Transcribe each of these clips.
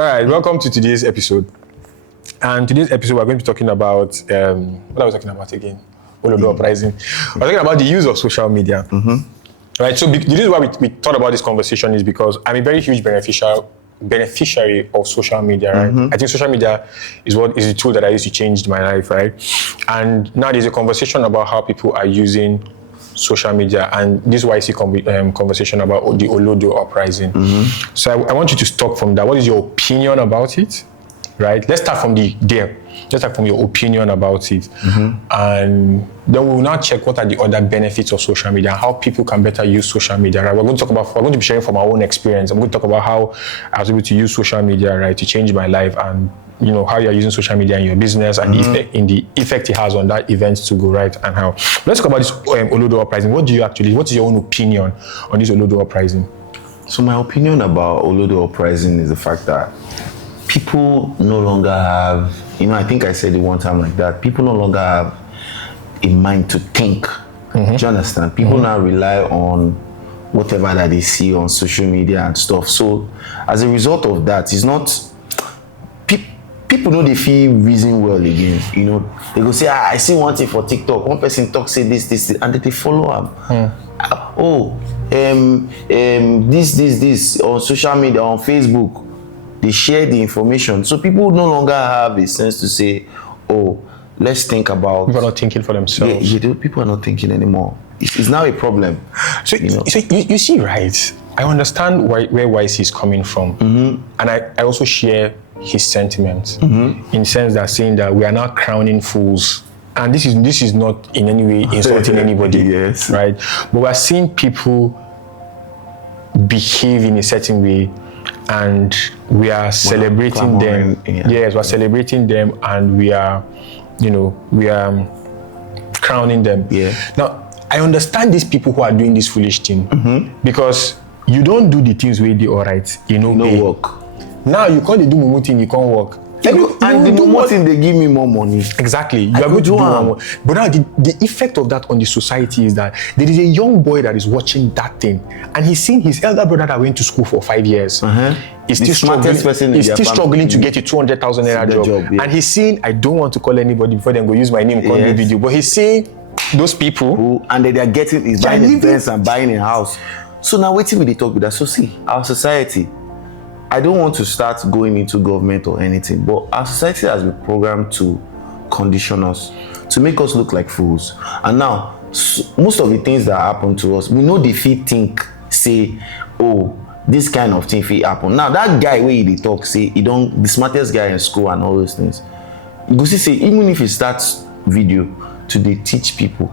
All right, welcome to today's episode. And today's episode, we're going to be talking about, what are we talking about again? Oluwafemi uprising. We're talking about the use of social media. Right, so the reason why we thought about this conversation is because I'm a very huge beneficiary of social media, right? I think social media is the tool that I used to change my life, right? And now there's a conversation about how people are using social media, and this is why I see conversation about the Olodo uprising. So I want you to start from that. What is your opinion about it? Right? Let's start from Let's start from your opinion about it. And then we will now check what are the other benefits of social media, how people can better use social media, right? We're going to be sharing from our own experience. I'm going to talk about how I was able to use social media, right, to change my life, and how you're using social media in your business, and the effect it has on that event to go right, and how. Let's talk about this Olodo uprising. What is your own opinion on this Olodo uprising? So my opinion about Olodo uprising is the fact that people no longer have, I think I said it one time like that, people no longer have a mind to think. Do you understand? People now rely on whatever that they see on social media and stuff. So as a result of that, it's not, people know they feel reason well again. They go say, I see one thing for TikTok, one person talk, say this, and then they follow them. This on social media, on Facebook, they share the information. So people no longer have a sense to say, let's think about. People are not thinking for themselves. People are not thinking anymore. It's now a problem. So you see, right? I understand where YC is coming from, and I also share his sentiments in the sense that saying that we are now crowning fools. And this is not in any way insulting anybody, yes, right? But we're seeing people behave in a certain way, and we are celebrating them. Yes, we're celebrating them, and we are crowning them. Yeah. Now, I understand these people who are doing this foolish thing because you don't do the things where they all right. No work. Now you can't do mumu thing, you can't work. And the mumu thing, they give me more money. Exactly. You are going to do more. But now the effect of that on the society is that there is a young boy that is watching that thing, and he's seen his elder brother that went to school for 5 years. He's still struggling to get a 200,000 naira job. And he's saying, I don't want to call anybody before they go use my name, do video. But he's saying those people and they are getting is buying a fence and buying a house. So now waiting with the talk with that. So see, our society, I don't want to start going into government or anything, but our society has been programmed to condition us, to make us look like fools. And now, most of the things that happen to us, we know the fit think, say, this kind of thing fit happen. Now, that guy where he talk, say, the smartest guy in school and all those things, you go see, say, even if he starts video to they teach people,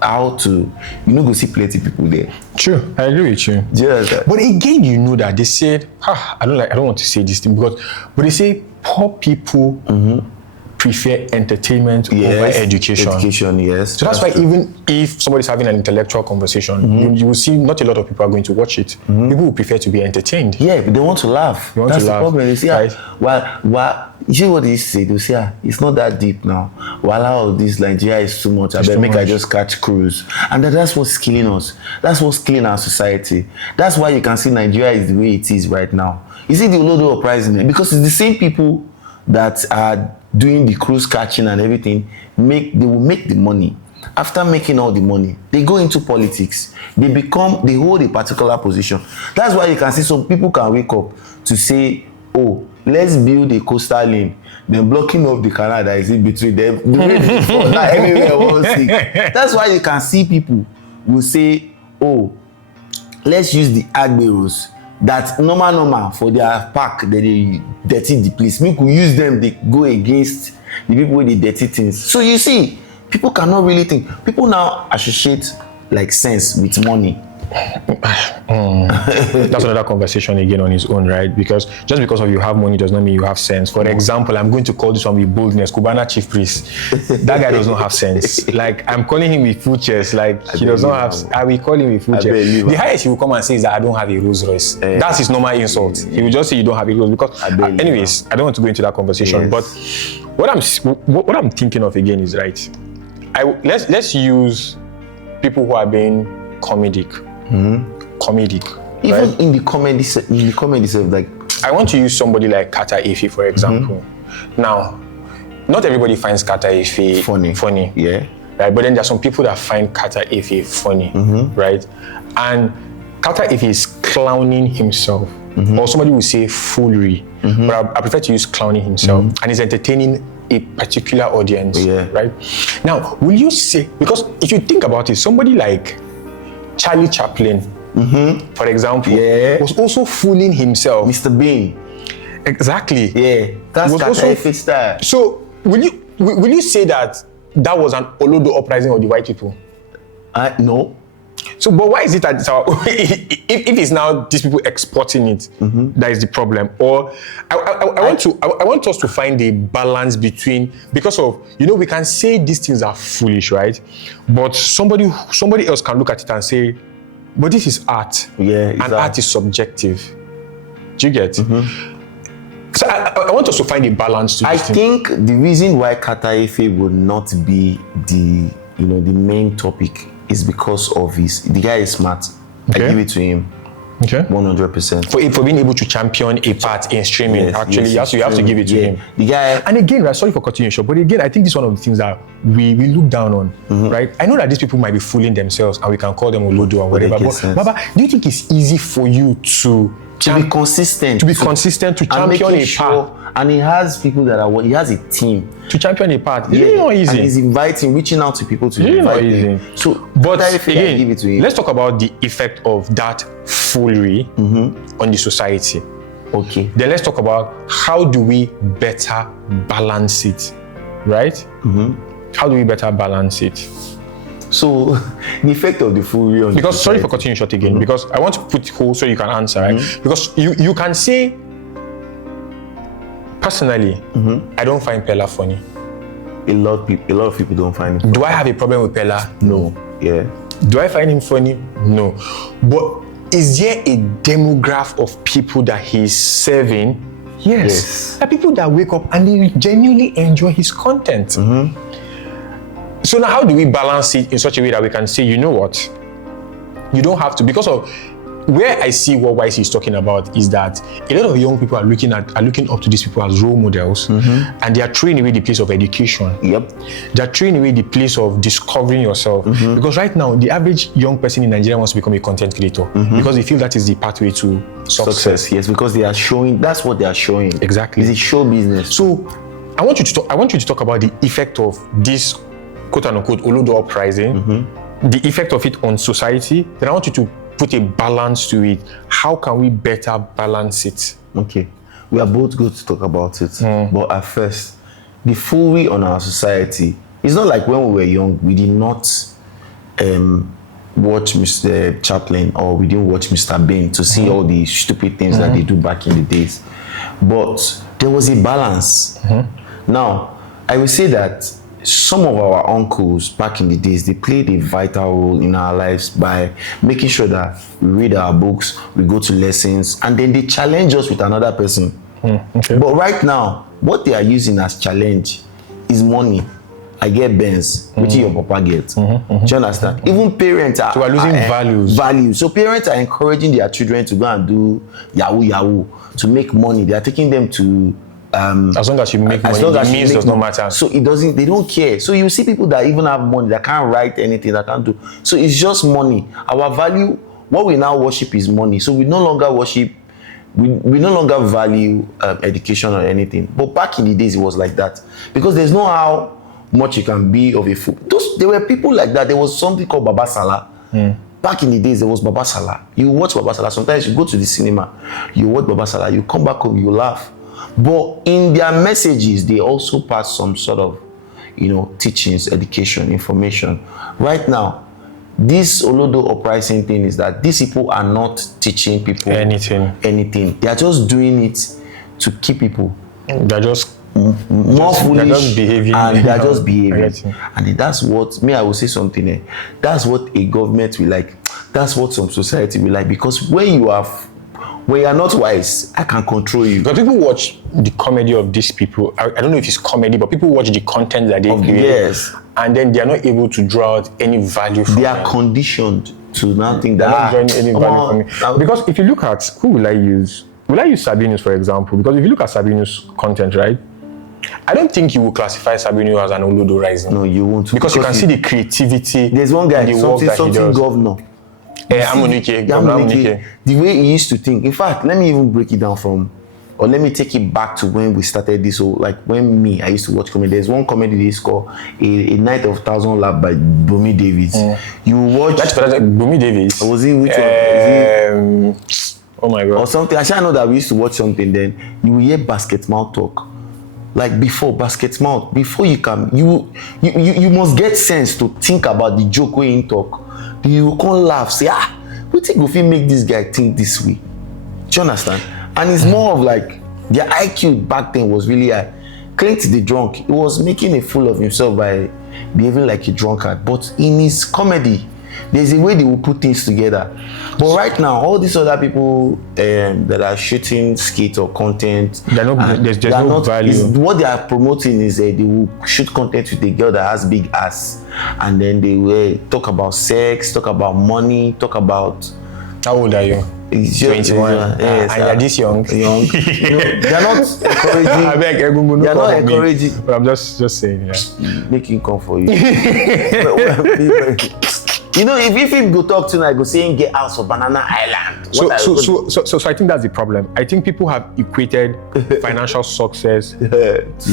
how to, go see plenty people there. True, I agree with you. Yeah. But again, that they said, I don't want to say this thing but they say poor people prefer entertainment over education. Education, yes. So that's why even if somebody's having an intellectual conversation, you will see not a lot of people are going to watch it. People will prefer to be entertained. Yeah, but they want to laugh. That's the problem. They see, you see what they say? They say, it's not that deep now. While all of this Nigeria is too much, I just catch cruise. And that's what's killing us. That's what's killing our society. That's why you can see Nigeria is the way it is right now. You see the Olodo uprising, because it's the same people that are doing the cruise catching and everything, they will make the money. After making all the money, they go into politics. They hold a particular position. That's why you can see some people can wake up to say, let's build a coastal lane. Then blocking off the canal that is in between them. The way before, not everywhere won't see. That's why you can see people will say, let's use the Agberos. That normal for their park, they dirty the place. We could use them, they go against the people with the dirty things. So you see, people cannot really think. People now associate like sense with money. That's another conversation again on its own, right? Because just because of you have money does not mean you have sense. For example, I'm going to call this one with boldness, Cubana chief priest. That guy does not have sense. Like, I'm calling him with full chest. Like, he does not have. I will call him with full chest. The highest he will come and say is that I don't have a Rolls Royce. That's his normal insult. He will just say you don't have a Rolls because. Anyways, I don't want to go into that conversation. But what I'm thinking of again is right. Let's use people who are being comedic. Comedic. Even right? in the comedy itself, like I want to use somebody like Kata Ife, for example. Now, not everybody finds Kata Ife funny. Yeah. Right? But then there are some people that find Kata Ife funny, right? And Kata Ife is clowning himself. Or somebody will say foolery. But I prefer to use clowning himself. And he's entertaining a particular audience, right? Now, will you say, because if you think about it, somebody like Charlie Chaplin, for example, was also fooling himself. Mr. Bean. Exactly. Yeah. That's Kata Ife style. So, will you say that was an Olodo uprising of the white people? No. So, but why is it that if it's now these people exporting it, that is the problem? Or I want us to find a balance between, because of, we can say these things are foolish, right? But somebody else can look at it and say, but this is art. Yeah, and art is subjective. Do you get? So I want us to find a balance to this thing. Think the reason why Kata Ife would not be the main topic is because of the guy is smart. I give it to him. Okay. 100%. For being able to champion a part in streaming, you have to give it to him. The guy. And again, right, sorry for cutting you short, but again, I think this is one of the things that we look down on, right? I know that these people might be fooling themselves and we can call them Olodo or whatever, but Baba, do you think it's easy for you to be consistent? To champion a part? And he has people he has a team. To champion a part. It's really not easy. And he's reaching out to people to invite them. So, but again, give it to him. Let's talk about the effect of that foolery on the society. Okay. Then let's talk about how do we better balance it, right? How do we better balance it? So, the effect of the foolery on because, sorry for cutting you short again, because I want to put whole so you can answer, right? Because you can say, personally, I don't find Pella funny. A lot of people don't find him funny. Do I have a problem with Pella? No. Yeah. Do I find him funny? No. But is there a demographic of people that he's serving? Yes. There are people that wake up and they genuinely enjoy his content. So now how do we balance it in such a way that we can say, you know what? You don't have to, because of where I see what Wise is talking about is that a lot of young people are looking up to these people as role models, and they are throwing away the place of education. Yep. They are throwing away the place of discovering yourself. Because right now, the average young person in Nigeria wants to become a content creator because they feel that is the pathway to success. Yes, because they are showing, that's what they are showing. Exactly. It's a show business. So I want you to talk about the effect of this quote unquote Olodo uprising, the effect of it on society. Then I want you to put a balance to it. How can we better balance it? Okay. We are both good to talk about it. But at first, the foolery on our society, it's not like when we were young, we did not watch Mr. Chaplin or we didn't watch Mr. Bean to see all the stupid things that they do back in the days. But there was a balance. Now, I will say that some of our uncles back in the days, they played a vital role in our lives by making sure that we read our books, we go to lessons, and then they challenge us with another person. But right now, what they are using as challenge is money. I get Benz, which your papa gets. Do you understand? Even parents are losing value. So parents are encouraging their children to go and do yahoo to make money. They are taking them to as long as you make money, the means does not matter. So they don't care. So you see people that even have money that can't write anything, that can't do. So it's just money. Our value, what we now worship is money. So we no longer worship, we no longer value education or anything. But back in the days, it was like that. Because there's no how much you can be of a fool. There were people like that. There was something called Baba Salah. Back in the days, there was Baba Salah. You watch Baba Salah. Sometimes you go to the cinema, you watch Baba Salah, you come back home, you laugh. But in their messages, they also pass some sort of, teachings, education, information. Right now, this Olodo uprising thing is that these people are not teaching people anything. They are just doing it to keep people. They're just more foolish. They're just behaving. And they're just behaving. And that's what, I will say something. That's what a government will like. That's what some society will like. Because when you are not wise, I can control you. Because people watch the comedy of these people. I don't know if it's comedy, but people watch the content that they create. Yes. And then they are not able to draw out any value from it. They are conditioned to not think they're that. Not drawing any value from it. Because if you look at, who will I use? will I use Sabinus for example? Because if you look at Sabinus' content, right, I don't think you will classify Sabinus as an Olodo rising. No, you won't. Because you can see the creativity. There's one guy, the work that he does. governor. Amunike. The way he used to think. In fact, let me even break it down or let me take it back to when we started this. So, like when I used to watch comedy. There's one comedy they called A Night of Thousand Laughs by Bumi Davis. You watch. That's Bumi Davis. Was he which one? Oh my God. Or something. I know that we used to watch something. Then you will hear basket mouth talk. Like before basket mouth, before you can, you must get sense to think about the joke when you talk. You can't laugh. Say we think if we make this guy think this way. Do you understand? And it's more of like their IQ back then was really high. Clint the drunk, he was making a fool of himself by behaving like a drunkard. But in his comedy, there's a way they will put things together. But right now, all these other people that are shooting skit or content, there's no value. What they are promoting is they will shoot content with a girl that has big ass, and then they will talk about sex, talk about money, talk about. How old are you? 21. Yes, and you're this young. They're not encouraging. They're not encouraging. But I'm just saying, yeah. Making come for you. You know, if you go talk tonight, go say get out of Banana Island. So I think that's the problem. I think people have equated financial success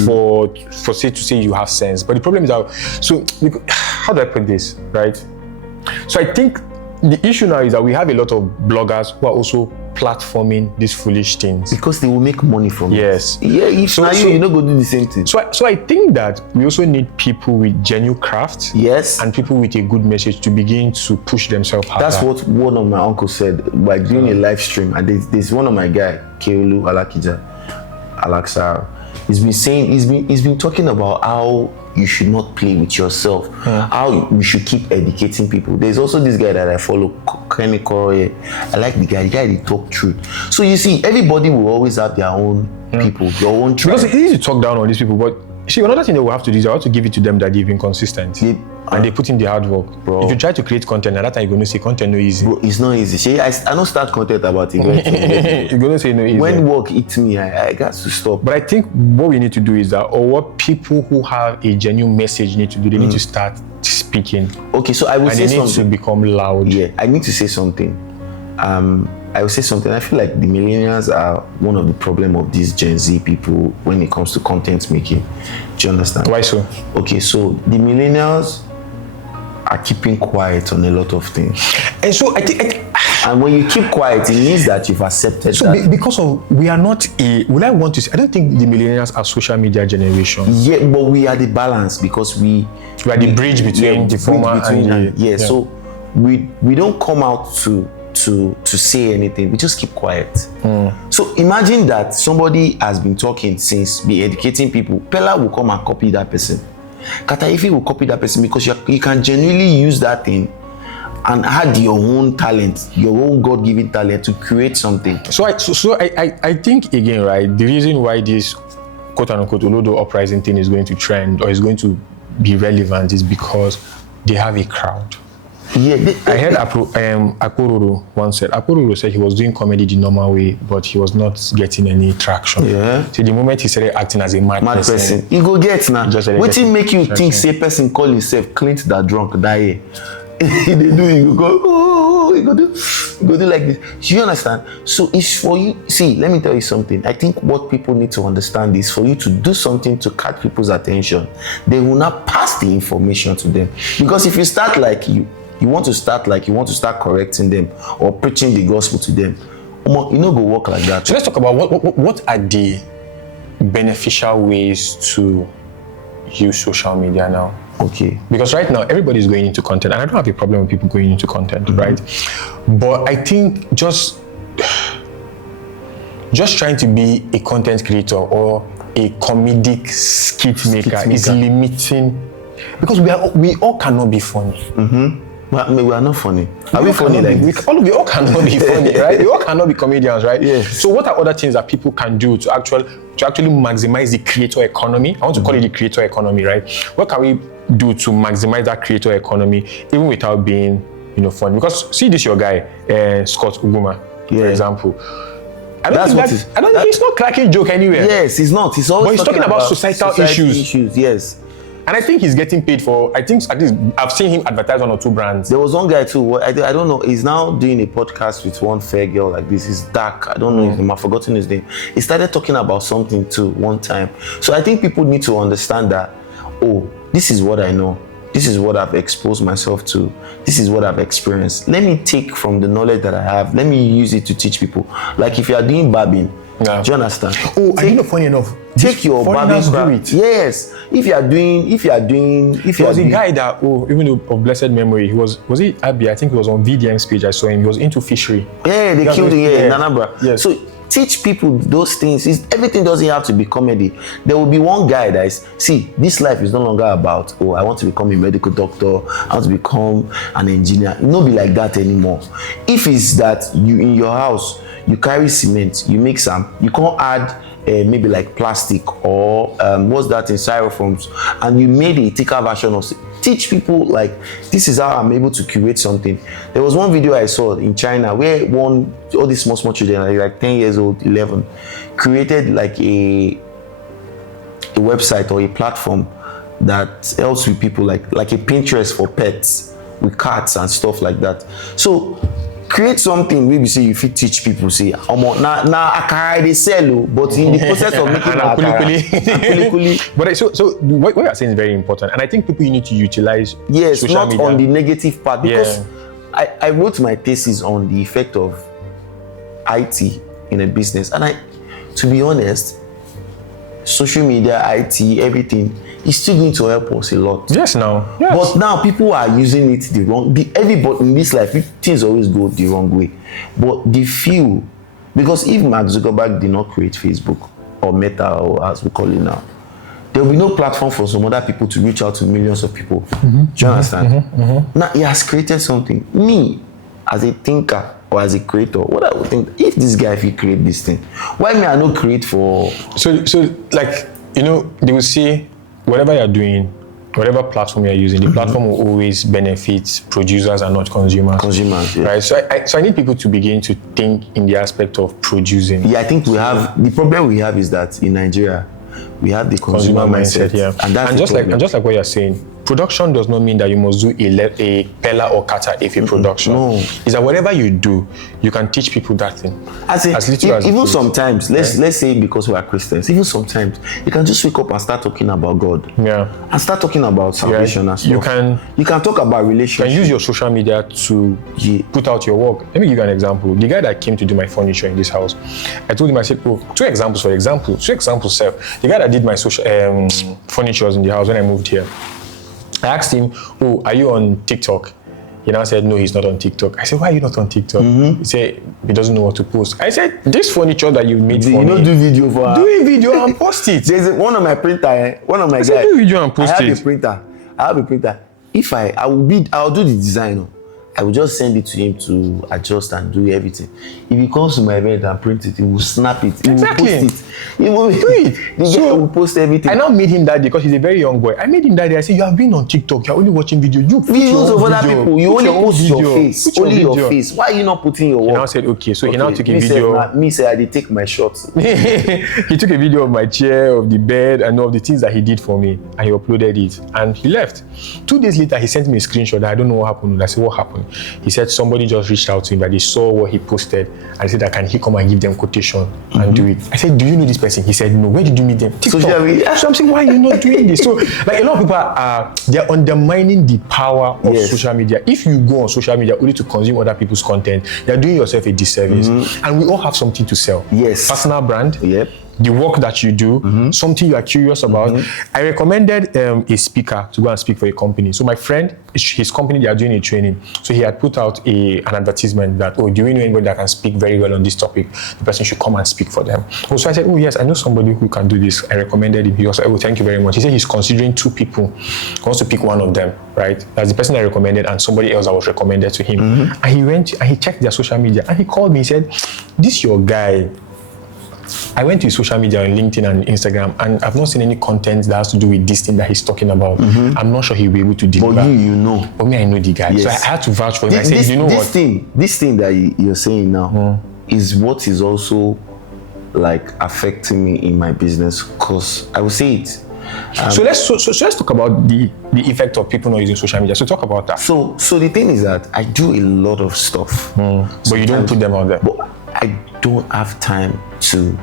for say you have sense. But the problem is how do I put this, right? So I think the issue now is that we have a lot of bloggers who are also platforming these foolish things because they will make money from it. Yes. Yeah. If you're not going to do the same thing. So I think that we also need people with genuine craft. Yes. And people with a good message to begin to push themselves harder. That's what one of my uncles said by doing a live stream. And there's one of my guy, Keolu Alaksar. He's been talking about how you should not play with yourself, how we should keep educating people. There's also this guy that I follow, Kenny Koroye. I like the guy they talk truth. So you see, everybody will always have their own people, your own tribe. Because it's easy to talk down on these people, but see, another thing they will have to do is they have to give it to them that they've been consistent. And they put in the hard work. Bro. If you try to create content, at that time you're going to say content no easy. Bro, it's not easy. See, I don't start content about it. You're going to say no easy. When work eats me, I got to stop. But I think what we need to do is that, or what people who have a genuine message need to do, they need to start speaking. Okay, so I will say something. And they need to become loud. Yeah, I need to say something. I will say something. I feel like the millennials are one of the problem of these Gen Z people when it comes to content making. Do you understand? Why so? Okay, so the millennials are keeping quiet on a lot of things. And so I think and when you keep quiet, it means that you've accepted that. Because we are not I don't think the millennials are social media generation. Yeah, but we are the balance because we are the bridge between the former and the... So we don't come out to say anything. We just keep quiet. So imagine that somebody has been talking since, be educating people. Pella will come and copy that person. Kataifi will copy that person because you can genuinely use that thing and add your own talent, your own God-given talent to create something. So I think again, right, the reason why this quote-unquote Olodo uprising thing is going to trend or is going to be relevant is because they have a crowd. Yeah, I heard Akororo once said. Akororo said he was doing comedy the normal way, but he was not getting any traction. Yeah. So the moment he started acting as a mad person, he go get now. What make you think say person call himself Clint that drunk die? They do, you go, you go do like this. You understand? So it's for you. See, let me tell you something. I think what people need to understand is for you to do something to catch people's attention. They will not pass the information to them. Because if you start like you want to start correcting them or preaching the gospel to them, you know, go work like that. So let's talk about what are the beneficial ways to use social media now. Okay. Because right now everybody's going into content, and I don't have a problem with people going into content, right? But I think just trying to be a content creator or a comedic skit maker is limiting, because we all cannot be funny. We are not funny. Are we funny like this? We all cannot be funny, right? We all cannot be comedians, right? Yes. So what are other things that people can do to actually maximize the creator economy? I want to call it the creator economy, right? What can we do to maximize that creator economy even without being, funny? Because see this your guy, Scott Uguma, for example. I don't think he's not cracking joke anywhere. Yes, he's not. He's always but he's talking about societal issues. Yes. And I think he's getting paid for, I think at least I've seen him advertise 1 or 2 brands. There was one guy too, I don't know, he's now doing a podcast with one fair girl like this. He's dark, I don't know his name, I've forgotten his name. He started talking about something too one time. So I think people need to understand that, oh, this is what I know. This is what I've exposed myself to. This is what I've experienced. Let me take from the knowledge that I have, let me use it to teach people. Like if you are doing barbing, do you understand? Oh, and you know, funny enough, take your barbing craft. Yes. If you are doing, there was a guy that, even though of blessed memory, was he Abi? I think he was on VDM's page. I saw him. He was into fishery. Yeah, they killed him in Anambra. Yes. So teach people those things. Everything doesn't have to be comedy. There will be one guy that is, see, this life is no longer about, I want to become a medical doctor, I want to become an engineer. No be like that anymore. If it's that you in your house, you carry cement, you make some, you can't add maybe like plastic or what's that in styrofoams, and you made a thicker version of it. Teach people like, this is how I'm able to curate something. There was one video I saw in China where all these small children, like 10 years old, 11, created like a website or a platform that helps with people like a Pinterest for pets with cats and stuff like that. So create something where we say you fit teach people, say now akara they sell, but in the process of making akara, but so what you're saying is very important, and I think people need to utilize social media. On the negative part, because I wrote my thesis on the effect of IT in a business, and to be honest, social media, IT, everything is still going to help us a lot. Yes. But now people are using it the wrong. Everybody in this life, things always go the wrong way. But the few, because if Mark Zuckerberg did not create Facebook or Meta, or as we call it now, there will be no platform for some other people to reach out to millions of people. Do you understand? Now he has created something. Me, as a thinker or as a creator, what I would think, if this guy, if he create this thing, why may I not create for? So like, you know, they will say, whatever you're doing, whatever platform you're using, the platform will always benefit producers and not consumers. Consumers, yeah. Right? So I need people to begin to think in the aspect of producing. Yeah, I think the problem we have is that in Nigeria, we have the consumer mindset. Yeah. And just like what you're saying, production does not mean that you must do a Pella or Kata if a production. No. Is that whatever you do, you can teach people that thing. Even sometimes, let's say because we are Christians, even sometimes you can just wake up and start talking about God. Yeah. And start talking about salvation and stuff. You can talk about relationships. You can use your social media to put out your work. Let me give you an example. The guy that came to do my furniture in this house, I told him, I said, two examples, sir. The guy that did my social furniture in the house when I moved here, I asked him, are you on TikTok? He now said, no, he's not on TikTok. I said, why are you not on TikTok? He said, he doesn't know what to post. I said, this furniture that you made for me. Do video for her. Do a video and post it. There's one of my printer, one of my guys. Do a video and post it. I have a printer. If I'll do the design. I will just send it to him to adjust and do everything. If he comes to my event and print it, he will snap it. He will post it. He will do it. The guy will post everything. I now made him that day because he's a very young boy. I made him that day. I said, you have been on TikTok. You're only watching video. You put videos of other people. You only post your face. Only your face. Why are you not putting your work? He now said, okay. So he now took a video. Me said, I did take my shots. He took a video of my chair, of the bed, and of the things that he did for me. And he uploaded it. And he left. 2 days later, he sent me a screenshot that I don't know what happened. I said, what happened? He said, somebody just reached out to him that they saw what he posted and said, can he come and give them quotation and do it? I said, do you know this person? He said, no. Where did you meet them? TikTok. So I'm saying, why are you not doing this? So like a lot of people they're undermining the power of social media. If you go on social media only to consume other people's content, you're doing yourself a disservice. And we all have something to sell. Yes. Personal brand. Yep. The work that you do, something you are curious about. I recommended a speaker to go and speak for a company. So my friend, his company, they are doing a training. So he had put out an advertisement that, do you know anybody that can speak very well on this topic? The person should come and speak for them. So I said, yes, I know somebody who can do this. I recommended him. He was like, thank you very much. He said he's considering 2 people. He wants to pick one of them, right? That's the person I recommended and somebody else that was recommended to him. And he went and he checked their social media and he called me. He said, this your guy. I went to his social media on LinkedIn and Instagram, and I've not seen any content that has to do with this thing that he's talking about. I'm not sure he'll be able to deliver. But you know. But me, I know the guy. Yes. So I had to vouch for him. I said, you know this thing that you're saying now is what is also like affecting me in my business, because I will say it. So let's talk about the effect of people not using social media. So talk about that. So the thing is that I do a lot of stuff, but you don't put them out there. But I don't have time to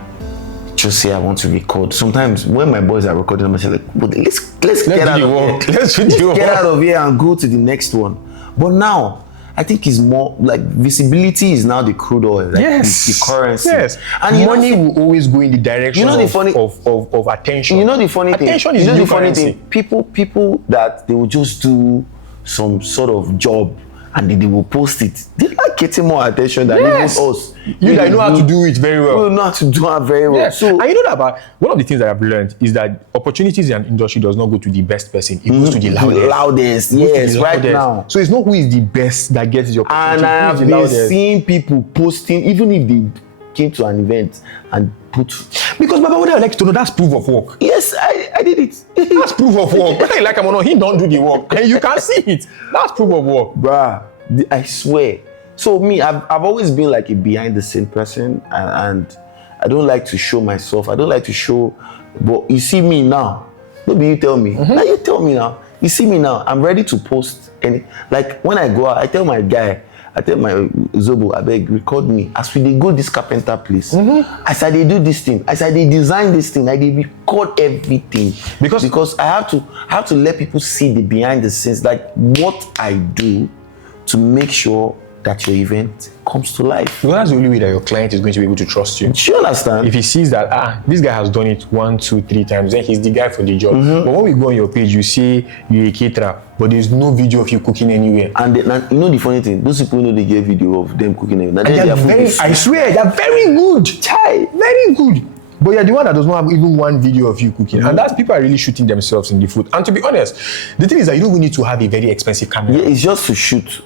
just say I want to record. Sometimes when my boys are recording, I'm like, but let's get out of here. Let's get out of here and go to the next one. But now I think it's more like visibility is now the crude oil, like the currency. Yes, and money will always go in the direction of attention. You know the funny thing. Attention is the funny thing. People that they will just do some sort of job and they will post it. They're like getting more attention than even us. You that know how to do it very well. You know how to do it very well. Yes. So, and you know that about one of the things that I've learned is that opportunities in an industry does not go to the best person. It goes to the loudest. Yes, right now. So it's not who is the best that gets the opportunity. And I have been seeing people posting, even if they came to an event and put, because Baba, what I like to know, that's proof of work. Yes, I did it. That's proof of work. Whether you like him or not, he don't do the work, and you can see it. That's proof of work, bruh. I swear. So me, I've always been like a behind the scene person, and I don't like to show myself. I don't like to show. But you see me now. Maybe you tell me. Now you tell me now. You see me now. I'm ready to post any. Like when I go out, I tell my guy. I tell my Zobo, I beg, record me. As we go this carpenter place, as I they do this thing, as I they design this thing, I they record everything. Because I have to let people see the behind the scenes, like what I do to make sure that your event comes to life. Well, that's the only way that your client is going to be able to trust you. Do you understand? If he sees that, this guy has done it 1, 2, 3 times, then he's the guy for the job. But when we go on your page, you say you're a caterer, but there's no video of you cooking anywhere. And you know the funny thing, those people know they get video of them cooking anywhere. I swear, they're very good. Chai, very good. But you're the one that does not have even one video of you cooking. And that's people are really shooting themselves in the food. And to be honest, the thing is that you don't even need to have a very expensive camera. Yeah, it's just to shoot.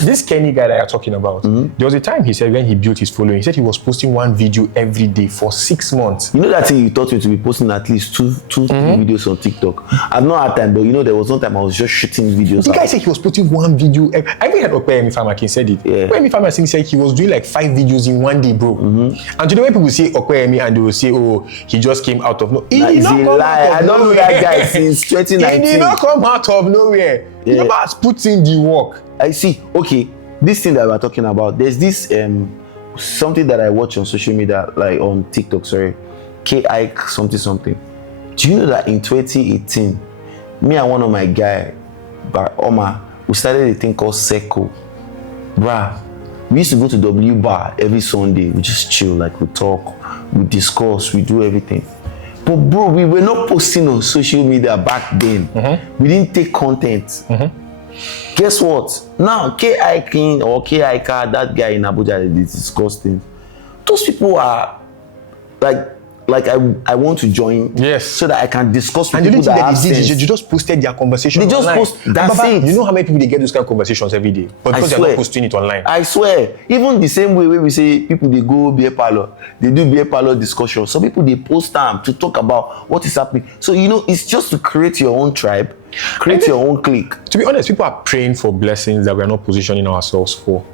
This Kenny guy that you're talking about, there was a time he said when he built his following, he said he was posting 1 video every day for 6 months. You know that thing you taught me to be posting at least two videos on TikTok. I've not had time, but you know there was one time I was just shooting videos. The guy said he was posting 1 video. I even heard Oluwafemi Farmer said it. Yeah. Oluwafemi Farmer said he was doing like 5 videos in 1 day, bro. And today when people say Oluwafemi and they will say, oh, he just came out of nowhere. He's a lie. I don't know that guy since 2019. He did not come out of nowhere. He never has put in the work. I see. Okay, this thing that we're talking about, there's this something that I watch on social media, like on TikTok, sorry, K-Ike something. Do you know that in 2018, me and one of my guy, Omar, we started a thing called Seco. Bruh, we used to go to W Bar every Sunday. We just chill, like we talk, we discuss, we do everything. But bro, we were not posting on social media back then. We didn't take content. Guess what? Now K-Ike or K-Ika, that guy in Abuja, they discuss things. Those people are like I want to join, so that I can discuss with and people that have sense. You just posted their conversation. They just online. post. That's it. You know how many people they get those kind of conversations every day, but because they're not posting it online. I swear. Even the same way we say people they go beer parlor, they do beer parlor discussion. Some people they post them to talk about what is happening. So you know, it's just to create your own tribe, create your own clique. To be honest, people are praying for blessings that we are not positioning ourselves for,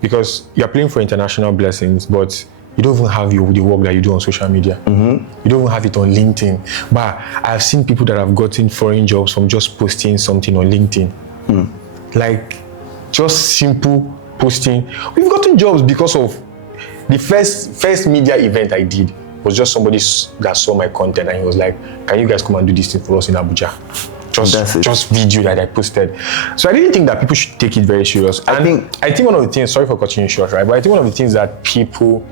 because you are praying for international blessings, but you don't even have the work that you do on social media. You don't even have it on LinkedIn. But I've seen people that have gotten foreign jobs from just posting something on LinkedIn. Like, just simple posting. We've gotten jobs because of the first media event I did was just somebody that saw my content and he was like, can you guys come and do this thing for us in Abuja? Just video that I posted. So I didn't think that people should take it very serious. I think one of the things, sorry for cutting you short, right? But I think one of the things that people,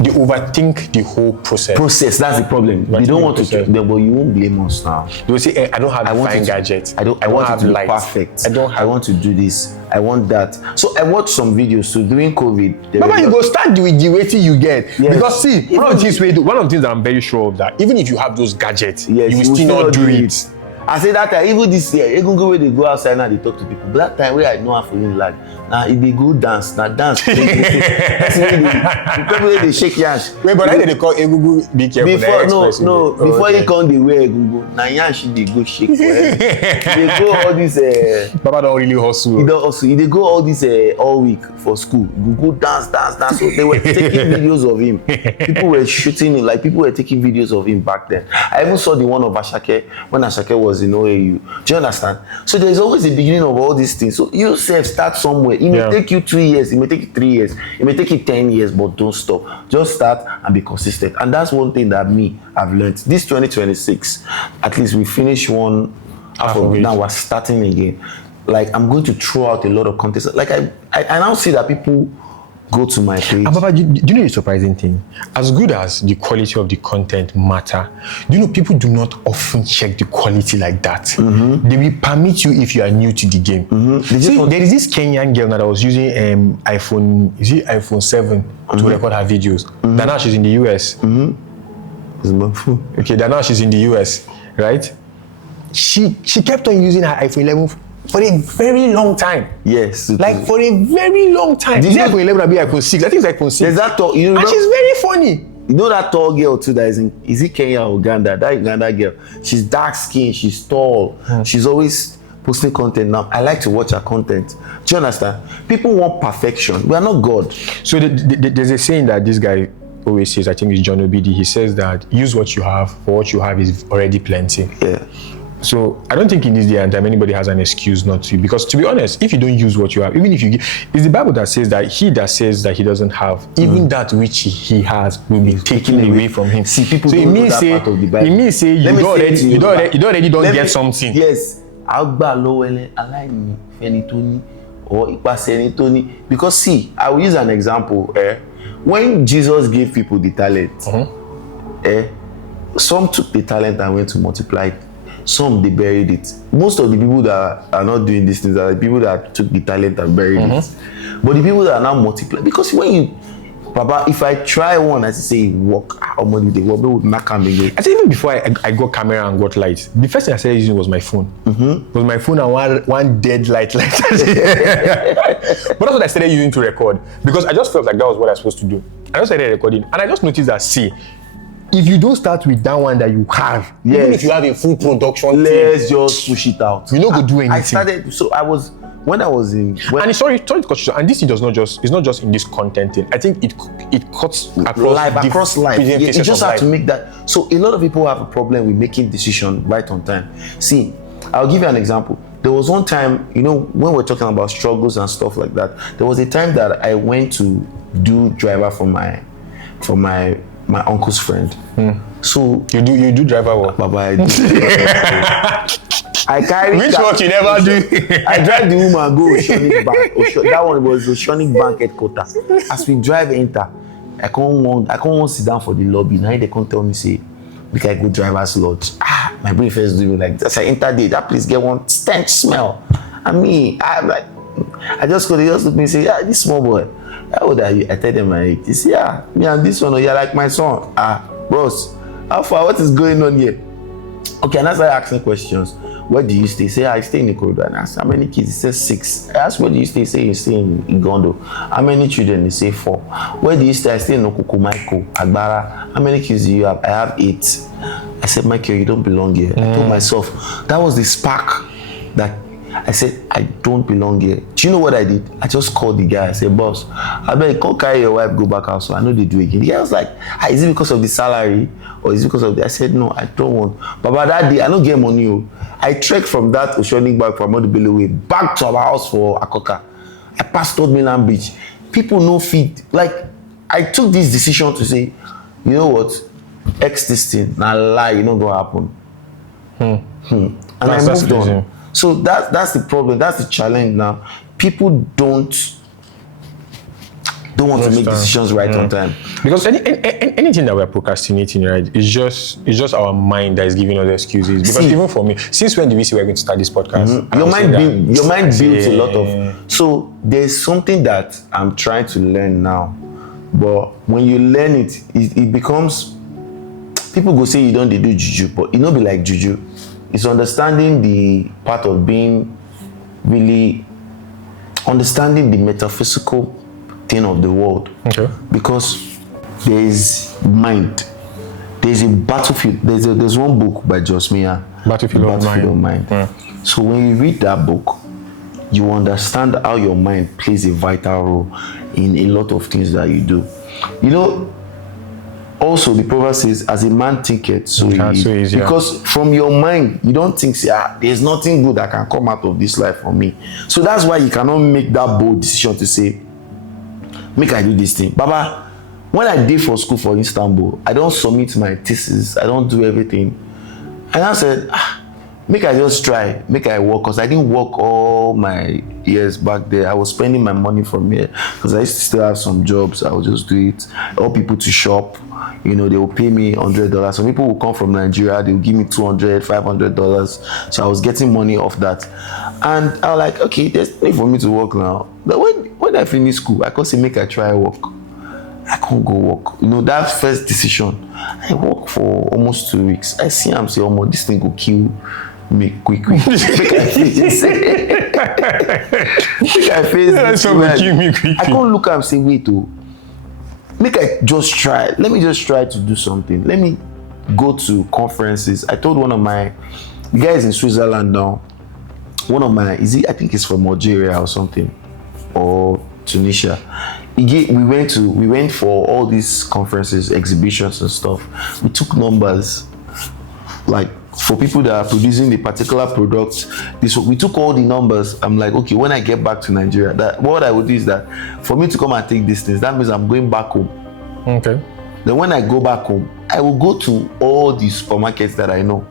they overthink the whole process. That's the problem. They don't want to check them, but you won't blame us now. They will say, I don't have fine gadgets. I want it to be perfect. I want to do this. I want that. So I watched some videos. So during COVID, Mama, you go start with the waiting you get. Yes. Because see, one of the things that I'm very sure of that, even if you have those gadgets, you will still not do it. I say that time, even this year, Egungun where they go outside now, they talk to people. But that time where I know how for you like, now if they go dance, now dance. That's the people they shake yansh. Wait, but then they call Egungun be careful. Before you come, they wear Egungun. Now yansh they go shake for them. They go all this. Baba don't really hustle. He don't hustle. They go all this all week for school. You go dance. So they were taking videos of him. People were shooting him, like people were taking videos of him back then. I even saw the one of Ashake when Ashake was in OAU. Do you understand? So there's always the beginning of all these things. So you self start somewhere. It may take you 2 years, it may take you 3 years, it may take you 10 years, but don't stop. Just start and be consistent. And that's one thing that I've learned. This 2026, at least we finish one half of it. Now we're starting again. Like I'm going to throw out a lot of content. Like I now see that people go to my page. Baba, do you know the surprising thing? As good as the quality of the content matter, do you know people do not often check the quality like that? Mm-hmm. They will permit you if you are new to the game. Mm-hmm. See, there is this Kenyan girl that was using iPhone 7 to record her videos. Mm-hmm. Now she's in the US. Mm-hmm. It's my phone. Okay, now she's in the US, right? She kept on using her iPhone 11 for a very long time. Yes. Like for a very long time. Is iPhone 11 or be iPhone 6? I think it's iPhone 6. There's that tall, and she's very funny. You know that tall girl too that is it Kenya or Uganda? That Uganda girl. She's dark skinned, she's tall. She's always posting content now. I like to watch her content. Do you understand? People want perfection. We are not God. So there's a saying that this guy always says, I think it's John Obidi. He says that use what you have, for what you have is already plenty. Yeah. So I don't think in this day and time anybody has an excuse not to, because to be honest, if you don't use what you have, even if you it's the Bible that says that he doesn't have, even that which he has will be taken away from him. See, people so don't know that part of the Bible. It means say you don't already get something. Yes. Because see, I will use an example. When Jesus gave people the talent, some took the talent and went to multiply it. Some they buried it. Most of the people that are not doing these things are the people that took the talent and buried it. But the people that are now multiplying, because when you, Papa, if I try one, as you say, work, how much would they work? They would not come again. I think even before I got camera and got lights, the first thing I started using was my phone. It was my phone and one dead light like that. But that's what I started using to record, because I just felt like that was what I was supposed to do. I just started recording, and I just noticed that, see, if you don't start with that one that you have, even if you have a full production, let's just push it out. You don't go do anything. I started, so I was in. And sorry to cut you, and this thing does not just, it's not just in this content thing. I think it cuts across life. You just have to make that. So a lot of people have a problem with making decisions right on time. See, I'll give you an example. There was one time, you know, when we're talking about struggles and stuff like that, there was a time that I went to do driver for my uncle's friend. So you do driver work? Baba, I do. I carry which work you never do? I drive the woman go Oceanic Bank. That one was Oceanic Bank headquarters. As we drive enter, I can't want sit down for the lobby. Now they can't tell me say, we can go driver's lodge. My brain first do like that. So I enter there, that place get one stench smell. And me, I'm like, I just go, they just look at me and say, yeah, this small boy, how old are you? I tell them my age. They say, yeah, me and this one, you're like my son. Bros, how far? What is going on here? Okay, and as I asking questions, where do you stay? Say, I stay in the corridor. And I ask, how many kids? He says 6. I ask, where do you stay? Say, you stay in Igondo. How many children? They say 4. Where do you stay? I stay in Okuku, Michael, Agbara. How many kids do you have? I have 8. I said, Michael, you don't belong here. I told myself, that was the spark that I said, I don't belong here. Do you know what I did? I just called the guy. I said, boss, I bet come carry your wife, go back out. So I know they do again. The guy was like, is it because of the salary? Or is it because of the... I said, no, I don't want. But by that day, I don't get money. I trekked from that Oceanic Bank from Modibele way back to our house for Akoka. I passed Third Mainland Beach. People no feed. Like, I took this decision to say, you know what? X this thing. Now lie, you know what happen. And I moved on. So that's the problem. That's the challenge now. People don't want to make decisions right on time. Because anything that we're procrastinating, right, is just our mind that is giving us excuses. Because even for me, since when did we say we're going to start this podcast? Your mind builds a lot of. So there's something that I'm trying to learn now, but when you learn it becomes. People go say you don't do juju, but it not be like juju. it's understanding the part of being really understanding the metaphysical thing of the world. Okay. Because there is mind. There's a battlefield. There's one book by Josmia, Battlefield of Mind. Yeah. So when you read that book, you understand how your mind plays a vital role in a lot of things that you do. You know, also the proverb says, as a man thinketh, so he is. Because from your mind, you don't think, there's nothing good that can come out of this life for me. So that's why you cannot make that bold decision to say, make I do this thing. Baba, when I did for school for Istanbul, I don't submit my thesis, I don't do everything. And I said, make I just try, make I work, because I didn't work all my years back there. I was spending my money from here, because I used to still have some jobs. I would just do it, help people to shop. You know, they will pay me $100. Some people will come from Nigeria, they will give me $200, $500. So I was getting money off that. And I was like, okay, there's nothing for me to work now. But when I finish school, I could say, make I try work. I can't go work. You know, that first decision, I work for almost 2 weeks. I see him say, oh, this thing will kill me quick. Make I face it. Make I face That's what will kill me quick. I can't look at him and say, wait, make I just try. Let me just try to do something. Let me go to conferences. I told one of my guys in Switzerland now, I think it's from Algeria or something, or Tunisia. We went for all these conferences, exhibitions and stuff. We took numbers, like for people that are producing the particular product. We took all the numbers. I'm like, okay, when I get back to Nigeria, what I would do is that for me to come and take these things, that means I'm going back home. Okay. Then when I go back home, I will go to all the supermarkets that I know,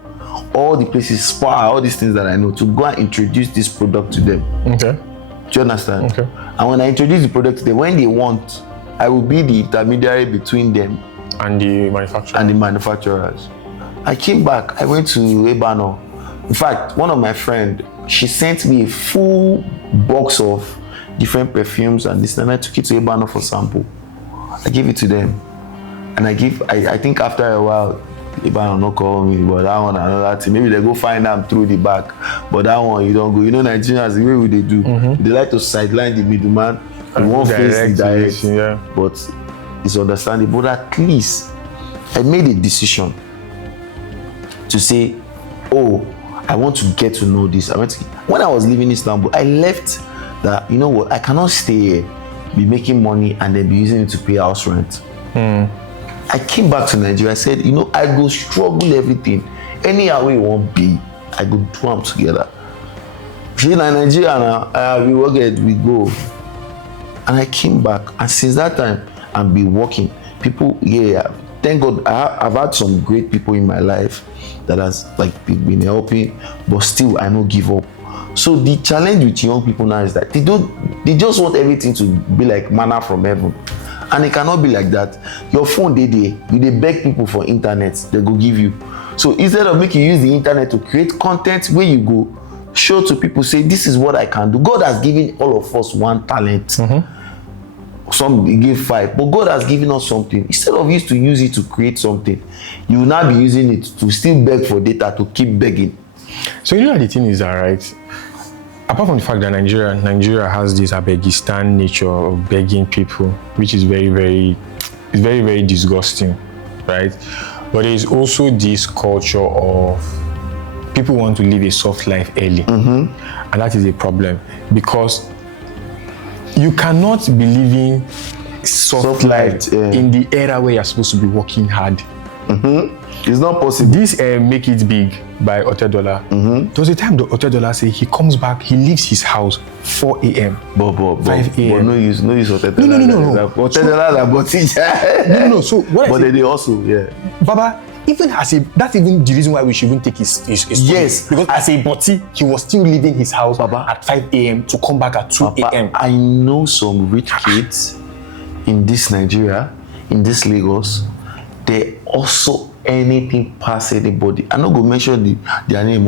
all the places, spa, all these things that I know, to go and introduce this product to them. Okay. Do you understand? Okay. And when I introduce the product to them, when they want, I will be the intermediary between them and the manufacturers. I came back, I went to Ebano. In fact, one of my friends, she sent me a full box of different perfumes and this, and I took it to Ebano for sample. I gave it to them. And I think after a while, Ebano not call me, but that one, another thing. Maybe they go find them through the back. But that one, you don't go. You know, Nigerians, the way they do, they like to sideline the middleman. And won't face the direct. Yeah. But it's understandable. But at least I made a decision to say, oh, I want to get to know this. When I was living in Istanbul, I left that, you know what, I cannot stay here, be making money and then be using it to pay house rent. I came back to Nigeria. I said, you know, I go struggle everything. Anyhow it won't be, I go do them together. In Nigeria now, we work it, we go. And I came back, and since that time, I've been working. People, thank God, I've had some great people in my life that has been helping, but still I don't give up. So the challenge with young people now is that they just want everything to be like manna from heaven. And it cannot be like that. Your phone they beg people for internet, they go give you. So instead of making you use the internet to create content where you go, show to people, say, this is what I can do. God has given all of us one talent. Some give 5, but God has given us something. Instead of you to use it to create something, you will now be using it to still beg for data, to keep begging. So you know the thing is that, right? Apart from the fact that Nigeria has this Abegistan nature of begging people, which is very, very disgusting, right? But there is also this culture of people want to live a soft life early, and that is a problem, because you cannot be living soft life in the era where you're supposed to be working hard. It's not possible. This Make It Big by Otedola. There was a time the Otedola say he comes back, he leaves his house 4 a.m. 5 a.m. But no use Otedola. No. Otedola, No. So what? But they also, Baba, even as that's even the reason why we shouldn't take his yes, because as a boti, he was still leaving his house Baba at 5 a.m. to come back at 2 a.m. I know some rich kids in this Nigeria, in this Lagos, they also anything past anybody. I'm not going to mention their name,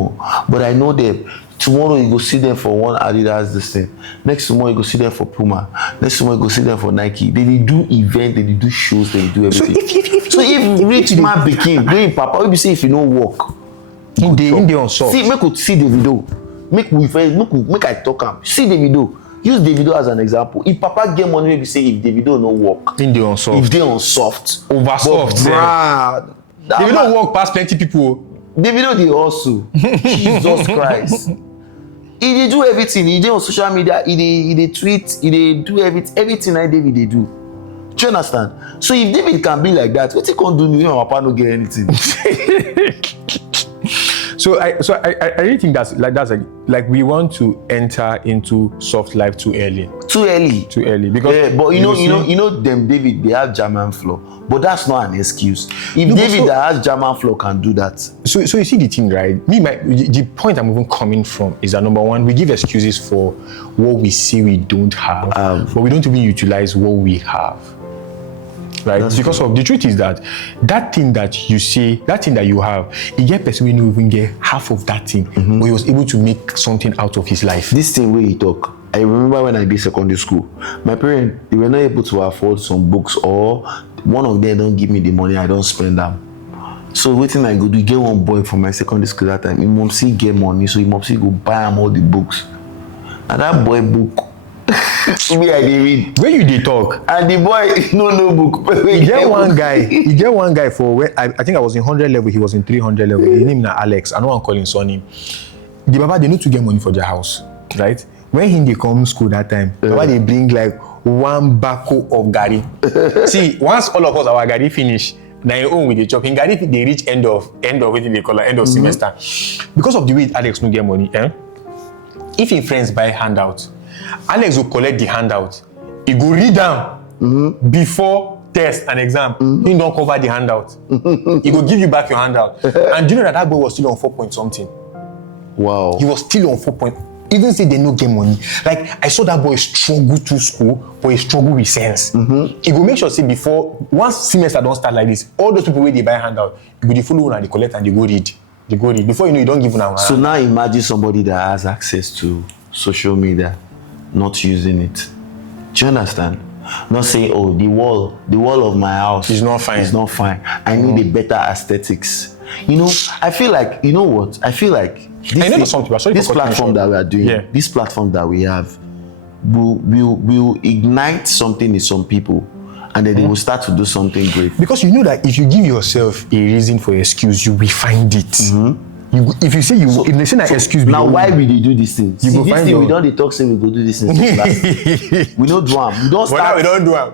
but I know them. Tomorrow you go see them for one Adidas this thing. Next tomorrow you go see them for Puma. Next tomorrow you go see them for Nike. They do events, they do shows, they do everything. So if rich man became doing papa, we say if you don't work, In the on soft. See, make we see the video. Make I talk am. See the video. Use the video as an example. If Papa get money, maybe say if the video no work. In the on soft. If they on soft. Over soft. Bruh, the video work past plenty people. The video they also. Jesus Christ. He dey do everything. He dey on social media. He dey tweet. He dey do everything like David they do. Do you understand? So if David can be like that, what he can do? Me and Papa no get anything. So I really think that's like we want to enter into soft life too early. Too early because but you know them David, they have German flow, but that's not an excuse. If David that has German flow can do that. So you see the thing, right? The point I'm even coming from is that number one, we give excuses for what we see we don't have, but we don't even utilize what we have. Right? That's because true. Of the truth is that thing that you say, that thing that you have, you get person who even get half of that thing, but he was able to make something out of his life. This thing where you talk, I remember when I did secondary school, my parents, they were not able to afford some books, or one of them don't give me the money, I don't spend them. So waiting I go do get one boy from my secondary school that time, he must get money, so he must go buy him all the books. And that boy book, me I dey read. Where you dey talk? And the boy no book. You get one guy for where I think I was in 100 level, he was in 300 level. His name is Alex. I know I'm calling son name. The Baba they need to get money for their house, right? When they come school that time, Baba they bring like one bako of gari. See, once all of us our gari finish, now your own with the chopping gari they reach end of what they call end of semester. Because of the way Alex no get money, if his friends buy handout, Alex will collect the handout. He go read down before test and exam. He don't cover the handout. He go give you back your handout. And do you know that boy was still on 4 point something? Wow. He was still on 4 point. Even say they no get money. Like I saw that boy struggle to school, but he struggle with sense. He go make sure say before once semester don't start like this, all those people where they buy handout, you go the follow one and they collect and they go read. Before you know, you don't give them. So now imagine somebody that has access to social media, not using it. Do you understand? Not saying, oh, the wall of my house is not fine. It's not fine. I need a better aesthetics. You know, I feel like, you know what? I feel like this platform that we are doing, this platform that we have, will ignite something in some people, and then they will start to do something great. Because you know that if you give yourself a reason for excuse, you will find it. If you say if they say an excuse, now why will they do these things? You see, go this find thing we don't dey talk say we go do this thing. We don't do them. We don't start. Now we don't do them.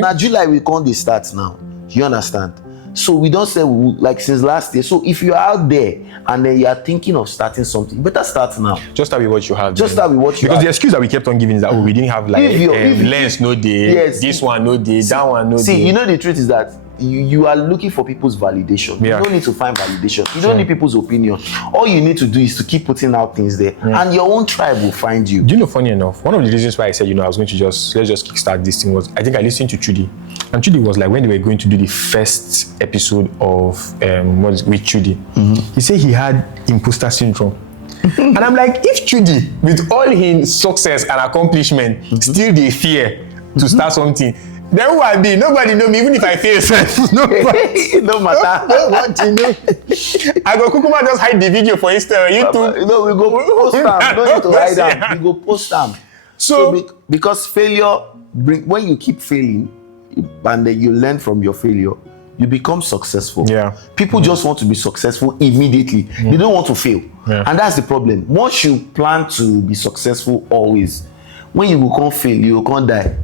Now July we can't dey start now. You understand? So we don't say like since last year. So if you're out there and then you are thinking of starting something, you better start now. Just start with what you have. Just start with what you have. Because the excuse that we kept on giving is that we didn't have like lens no day, this one no day, that one no day. See, you know the truth is that you are looking for people's validation. You don't need to find validation. You don't need people's opinion. All you need to do is to keep putting out things there, and your own tribe will find you. Do you know, funny enough, one of the reasons why I said, I was going to let's just kickstart this thing was, I think I listened to Tuti, and Tuti was like, when they were going to do the first episode of with Tuti, he said he had imposter syndrome. And I'm like, if Tuti, with all his success and accomplishment, still they fear to start something, then who I be? Nobody know me, even if I fail. It don't matter. Nobody know. I go Kukuma just hide the video for Insta or YouTube. No, we go post them. Don't need to hide them. We go post them. So because failure, when you keep failing, and then you learn from your failure, you become successful. Yeah. People just want to be successful immediately. They don't want to fail. Yeah. And that's the problem. Once you plan to be successful always, when you can't fail, you can't die.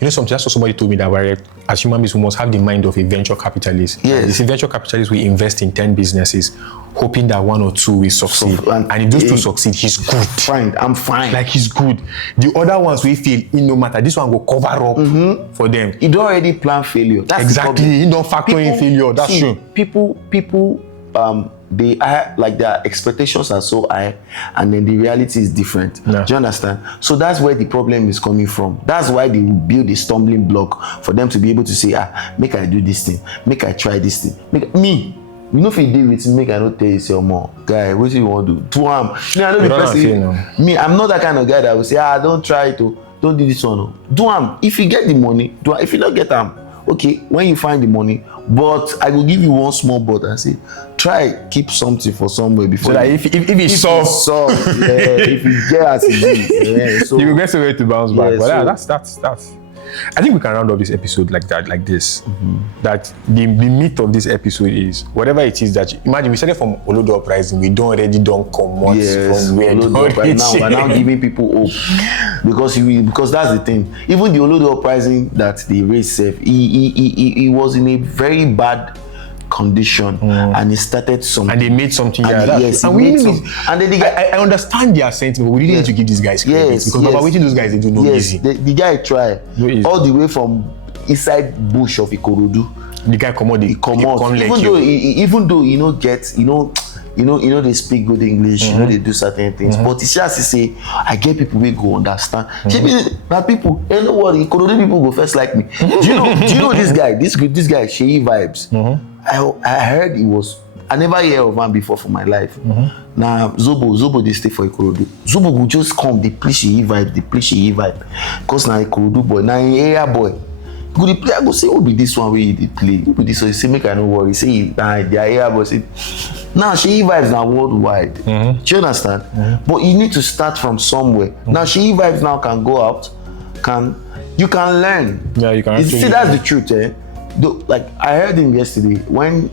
You know something, that's what somebody told me, that as human beings, we must have the mind of a venture capitalist. Yes. This venture capitalist will invest in 10 businesses, hoping that 1 or 2 will succeed. And if those 2 succeed, he's good. Fine, I'm fine. Like he's good. The other ones will fail, no matter. This one will cover up for them. You don't already plan failure. That's exactly. You don't factor in failure. That's true. People, they are like their expectations are so high, and then the reality is different. Do you understand? So that's where the problem is coming from. That's why they will build a stumbling block for them to be able to say, make I do this thing, make I try this thing. You know if you deal with me, make I not tell you say more. Guy, what do you want to do? Me, I know the person. Me, I'm not that kind of guy that will say, don't try to, don't do this one. Do them. If you get the money, do it. If you don't get them, okay, when you find the money, but I will give you one small but and say, try keep something for somewhere before. So that if it's soft, if you get as it is, so you will get somewhere to bounce back. Yeah, But that's. I think we can round up this episode like that, like this. That the meat of this episode is whatever it is that imagine we started from Olodo uprising, we don't come on from where we're now giving people hope because that's the thing. Even the Olodo uprising that they raised, he was in a very bad condition and he started something and they made something and then I understand their sentiment, but we really need to give these guys credit because Baba waiting those guys they do no easy. The guy tried all the way from inside bush of Ikorodu. The guy come out even though you know they speak good English, you know they do certain things, but it's just to say I get people will go understand. Now people, you know what, Ikorodu people go first like me. Do you know this guy Sheyi Vibes? I heard he was. I never hear of him before for my life. Now Zobo they stay for Ikorodu. Zobo will just come, they play Sheyi Vibe. Cause now Ikorodu boy, now area boy. Go the play, I go say, who be this one where they play? Who be this one? He say, make I no worry. Say, their area boy say, now Sheyi Vibes now worldwide. Do you understand? But you need to start from somewhere. Now Sheyi Vibes now can go out, you can learn. Yeah, you can. See, that's the truth, eh? Like I heard him yesterday when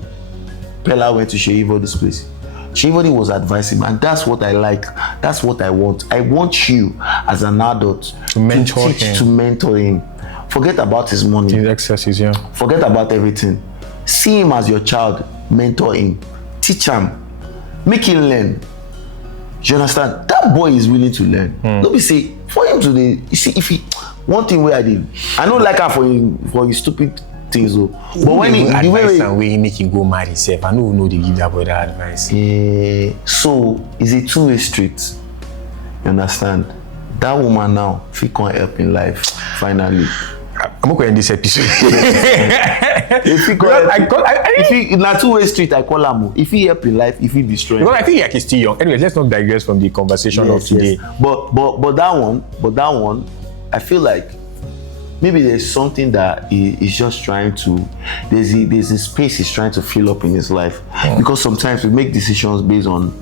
Pella went to Sheyi this place. Sheyi was advising, and that's what I like. That's what I want. I want you as an adult to mentor him. Forget about his money. His excesses, yeah. Forget about everything. See him as your child. Mentor him. Teach him. Make him learn. Do you understand? That boy is willing to learn. Don't be say for him today. You see, if he one thing where I don't like her for his stupid things though. But when the way he make him go mad himself, I don't know they give that boy that advice. So it's a two-way street. You understand? That woman now, if he can't help in life, finally. I'm going to end this episode. If he in a two-way street, I call him. If he help in life, if he destroy. Because I think he's still young. Anyway, let's not digress from the conversation of today. Yes. But that one, I feel like maybe there's something that he's just trying to. There's a space he's trying to fill up in his life because sometimes we make decisions based on.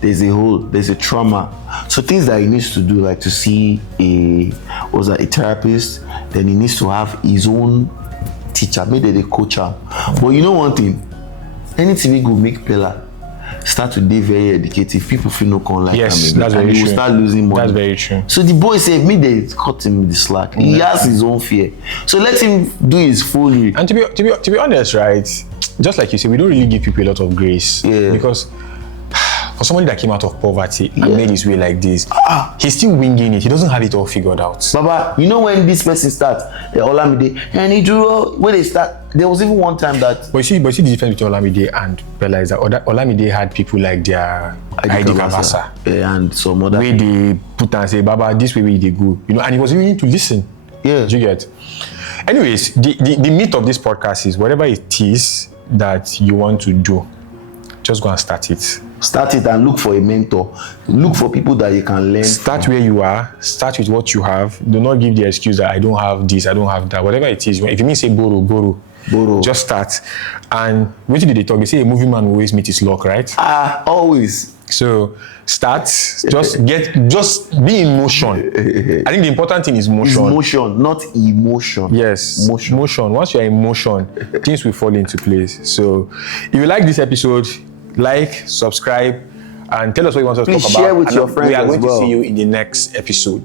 There's a trauma. So things that he needs to do, like to see a therapist, then he needs to have his own teacher, maybe they coach her. But you know one thing, anything we go make Pella start to be very educative, people feel no con like him. Yes, that's very true. He will start losing money. That's very true. So the boy said, me they cut him the slack. He has his own fear. So let him do his full. And to be honest, right, just like you said, we don't really give people a lot of grace. Yeah. Because for somebody that came out of poverty and made his way like this, he's still winging it. He doesn't have it all figured out. Baba, you know when this person starts, Olamide, and he drew when they start. There was even one time that. But see the difference between Olamide and Pella is that Olamide had people like their ID Kavasa and some other. Where they put and say, Baba, this way they go, and he was willing to listen. Yeah. Do you get? Anyways, the meat of this podcast is whatever it is that you want to do, just go and start it. Start it and look for a mentor. Look for people that you can learn. Start where you are. Start with what you have. Do not give the excuse that I don't have this, I don't have that. Whatever it is, if you mean say borrow. Just start. And what did they talk? They say a movie man will always meet his luck, right? Always. So start. Just be in motion. I think the important thing is motion. It's motion, not emotion. Yes, motion. Once you're in motion, things will fall into place. So if you like this episode, like, subscribe, and tell us what you want us to talk about. Please share with your friends. We are going to see you in the next episode.